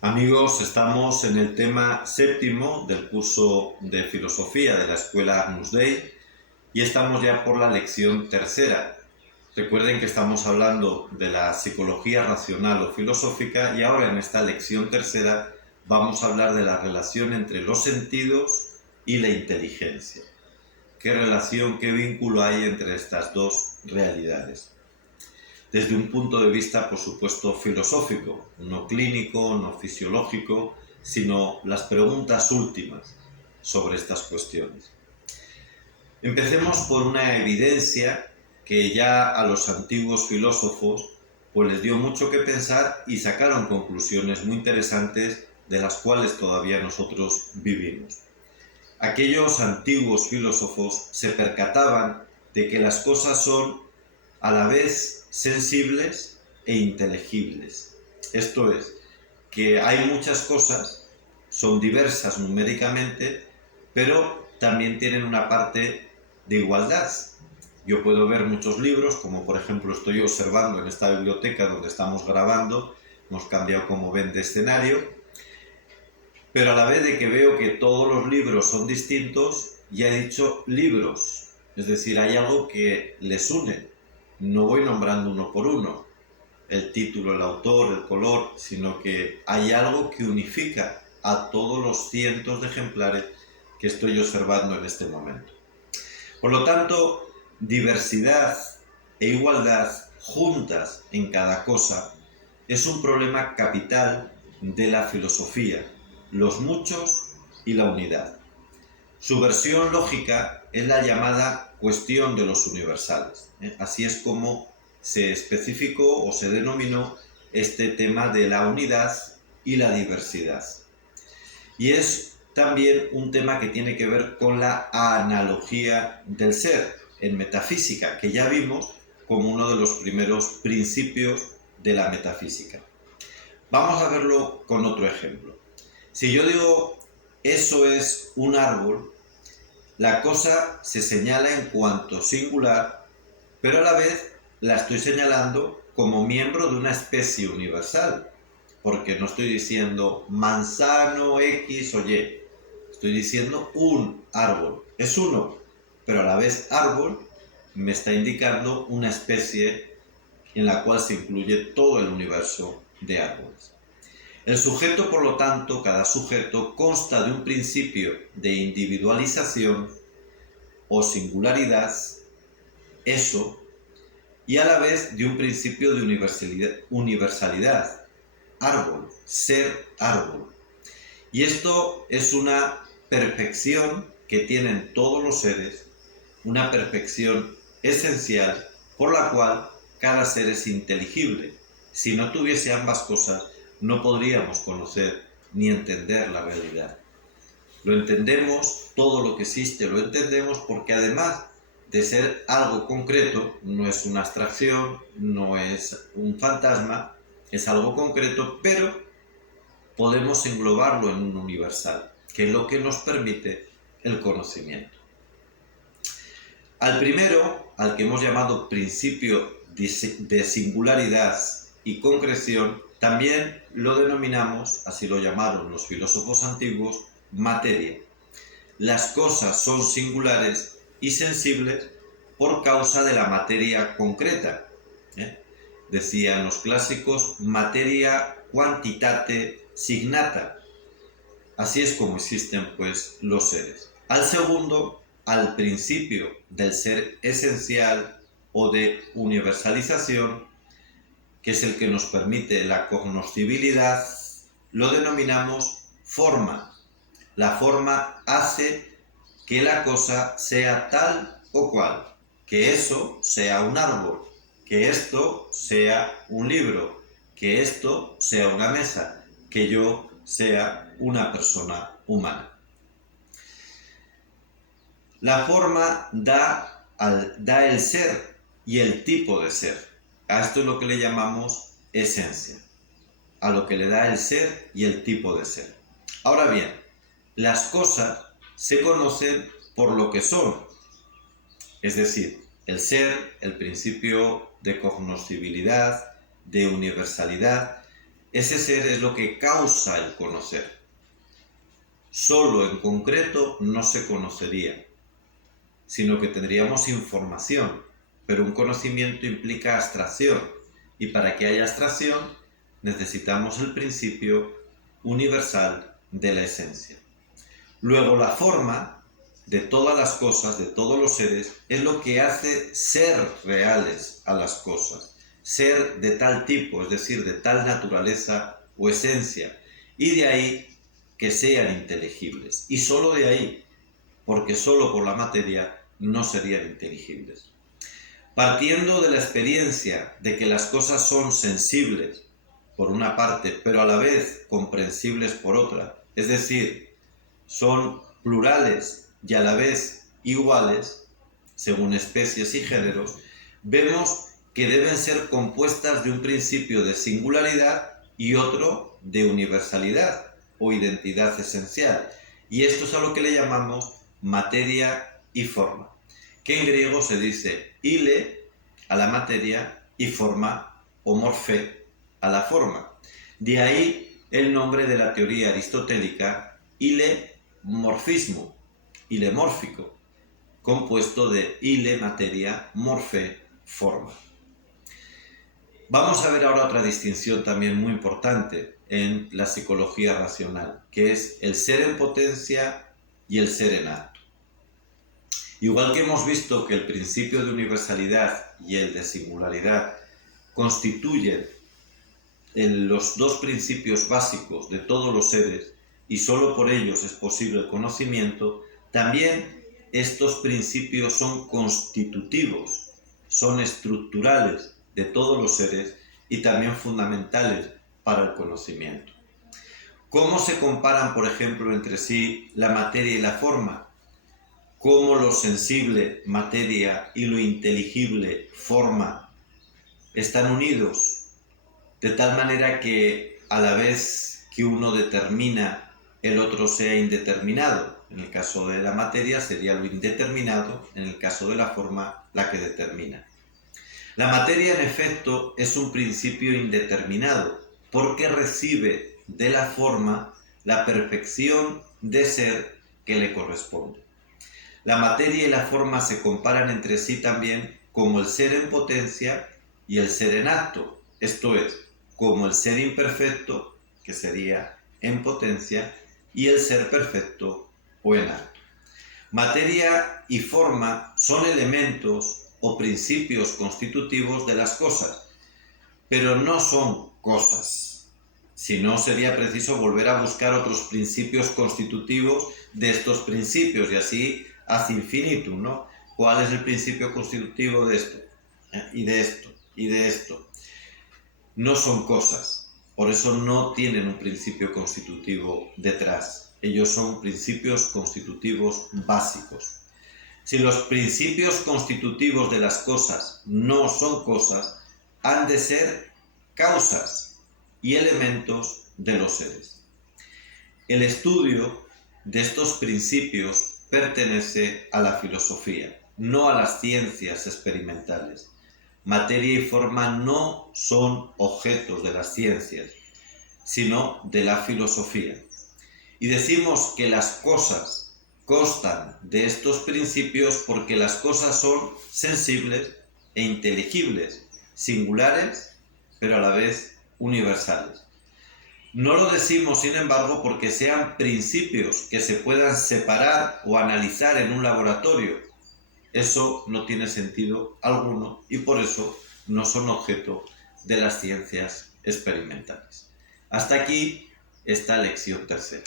Amigos, estamos en el tema séptimo del curso de filosofía de la escuela Agnus Dei y estamos ya por la lección tercera. Recuerden que estamos hablando de la psicología racional o filosófica y ahora en esta lección tercera vamos a hablar de la relación entre los sentidos y la inteligencia. ¿Qué relación, qué vínculo hay entre estas dos realidades? Desde un punto de vista, por supuesto, filosófico, no clínico, no fisiológico, sino las preguntas últimas sobre estas cuestiones. Empecemos por una evidencia que ya a los antiguos filósofos pues les dio mucho que pensar y sacaron conclusiones muy interesantes de las cuales todavía nosotros vivimos. Aquellos antiguos filósofos se percataban de que las cosas son a la vez sensibles e inteligibles. Esto es, que hay muchas cosas, son diversas numéricamente, pero también tienen una parte de igualdad. Yo puedo ver muchos libros, como por ejemplo estoy observando en esta biblioteca donde estamos grabando, hemos cambiado, como ven, de escenario, pero a la vez de que veo que todos los libros son distintos, ya he dicho libros, es decir, hay algo que les une. No voy nombrando uno por uno, el título, el autor, el color, sino que hay algo que unifica a todos los cientos de ejemplares que estoy observando en este momento. Por lo tanto, diversidad e igualdad juntas en cada cosa es un problema capital de la filosofía, los muchos y la unidad. Su versión lógica es la llamada cuestión de los universales. Así es como se especificó o se denominó este tema de la unidad y la diversidad. Y es también un tema que tiene que ver con la analogía del ser en metafísica, que ya vimos como uno de los primeros principios de la metafísica. Vamos a verlo con otro ejemplo. Si yo digo eso es un árbol, la cosa se señala en cuanto singular, pero a la vez la estoy señalando como miembro de una especie universal, porque no estoy diciendo manzano X o Y, estoy diciendo un árbol, es uno, pero a la vez árbol me está indicando una especie en la cual se incluye todo el universo de árboles. El sujeto, por lo tanto, cada sujeto consta de un principio de individualización o singularidad, eso, y a la vez de un principio de universalidad, árbol, ser árbol. Y esto es una perfección que tienen todos los seres, una perfección esencial por la cual cada ser es inteligible. Si no tuviese ambas cosas, no podríamos conocer ni entender la realidad. Lo entendemos, todo lo que existe lo entendemos porque además de ser algo concreto, no es una abstracción, no es un fantasma, es algo concreto, pero podemos englobarlo en un universal, que es lo que nos permite el conocimiento. Al primero, al que hemos llamado principio de singularidad y concreción, también lo denominamos, así lo llamaron los filósofos antiguos, materia. Las cosas son singulares y sensibles por causa de la materia concreta. Decían los clásicos, materia quantitate signata. Así es como existen pues los seres. Al segundo, al principio del ser esencial o de universalización, que es el que nos permite la cognoscibilidad, lo denominamos forma. La forma hace que la cosa sea tal o cual, que eso sea un árbol, que esto sea un libro, que esto sea una mesa, que yo sea una persona humana. La forma da el ser y el tipo de ser. A esto es lo que le llamamos esencia, a lo que le da el ser y el tipo de ser. Ahora bien, las cosas se conocen por lo que son, es decir, el ser, el principio de cognoscibilidad, de universalidad, Ese ser es lo que causa el conocer. Solo en concreto no se conocería, sino que tendríamos información, pero un conocimiento implica abstracción, y para que haya abstracción necesitamos el principio universal de la esencia. Luego la forma de todas las cosas, de todos los seres, es lo que hace ser reales a las cosas, ser de tal tipo, es decir, de tal naturaleza o esencia, y de ahí que sean inteligibles. Y solo de ahí, porque solo por la materia no serían inteligibles. Partiendo de la experiencia de que las cosas son sensibles, por una parte, pero a la vez comprensibles por otra, es decir, son plurales y a la vez iguales, según especies y géneros, vemos que deben ser compuestas de un principio de singularidad y otro de universalidad o identidad esencial. Y esto es a lo que le llamamos materia y forma, que en griego se dice ile a la materia y forma o morfé a la forma. De ahí el nombre de la teoría aristotélica ilemorfismo, ilemórfico, compuesto de ile, materia, morfé, forma. Vamos a ver ahora otra distinción también muy importante en la psicología racional, que es el ser en potencia y el ser en acto. Igual que hemos visto que el principio de universalidad y el de singularidad constituyen los dos principios básicos de todos los seres y solo por ellos es posible el conocimiento, también estos principios son constitutivos, son estructurales de todos los seres y también fundamentales para el conocimiento. ¿Cómo se comparan, por ejemplo, entre sí la materia y la forma? ¿Cómo lo sensible, materia, y lo inteligible, forma, están unidos? De tal manera que a la vez que uno determina, el otro sea indeterminado. En el caso de la materia sería lo indeterminado, en el caso de la forma, la que determina. La materia, en efecto, es un principio indeterminado, porque recibe de la forma la perfección de ser que le corresponde. La materia y la forma se comparan entre sí también como el ser en potencia y el ser en acto, esto es, como el ser imperfecto, que sería en potencia, y el ser perfecto o en acto. Materia y forma son elementos o principios constitutivos de las cosas, pero no son cosas. Si no, sería preciso volver a buscar otros principios constitutivos de estos principios y así ad infinitum, ¿no? ¿Cuál es el principio constitutivo de esto? Y de esto, y de esto. No son cosas, por eso no tienen un principio constitutivo detrás. Ellos son principios constitutivos básicos. Si los principios constitutivos de las cosas no son cosas, han de ser causas y elementos de los seres. El estudio de estos principios pertenece a la filosofía, no a las ciencias experimentales. Materia y forma no son objetos de las ciencias, sino de la filosofía. Y decimos que las cosas constan de estos principios porque las cosas son sensibles e inteligibles, singulares, pero a la vez universales. No lo decimos, sin embargo, porque sean principios que se puedan separar o analizar en un laboratorio. Eso no tiene sentido alguno y por eso no son objeto de las ciencias experimentales. Hasta aquí esta lección tercera.